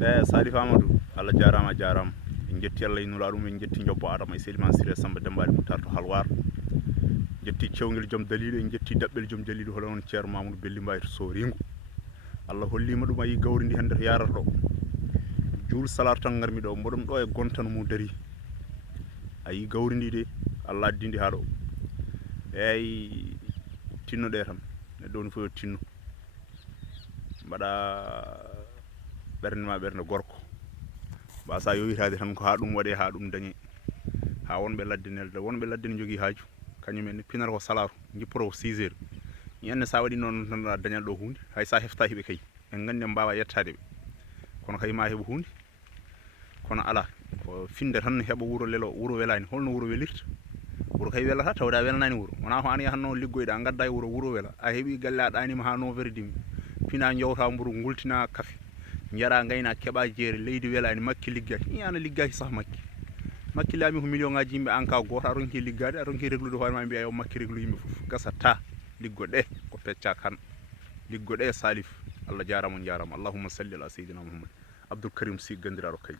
Salif Amadou Allah jarama en jetti Allah inura ɗum en jetti jobbo adama e Selimane Siré Samba Dembali Moutar to Halwar jetti cewgel joom dalilu en jetti daɓɓel joom dalilu hono on ceerno Mamadou Belli Mbaye to Soringo Allah hollima ɗum ayi gawri ndi hande to yarata ɗo juul salar tan garmi ɗo mboɗon ɗo e gontano mum dari ayi gawri ndi de Allah addi ndi ha ɗo eyyi tinnoɗe tan neɗɗo woni fof yo tinno mbaɗa ɓernde ma ɓernde gorko mbasa yowitade tan ko ha ɗum waɗe ha ɗum dañe ha wonɓe ladde nelde wonɓe ladde ne jogui haaju kañumen pinata ko salaru jipporo ko 6 heures ñande sa waɗi noon tan a dañat ɗo hunde hay sa heftaki ɓe kay en gandi en mbawa yettade ɓe kono kay ma heeɓa hunde kono ala ko finde tan heeɓa wuuro lelo wuuro welani holno wuuro welirta wuuro kay welata tawde a welnani wuuro wona ko an yahanno liggoyɗa gadda e wuuro wela a heeɓi galle a ɗanima ha 9 heures demi pina jowta mburu gultina kaafe jara gayna keɓa jeere leydi welani makki liggaki iyana liggaki sah makki laami ko million ngaji yimɓe an ka goto a ronki liggade a ronki reglude hoore ma mbiya yo makki reglu yimɓe foof gasata liggoɗe ko pecca kan liggoɗe Salif Allah jarama on jarama allahumma salli ala seydina Muhammad Abdoul Karim Sy gandiraɗo kay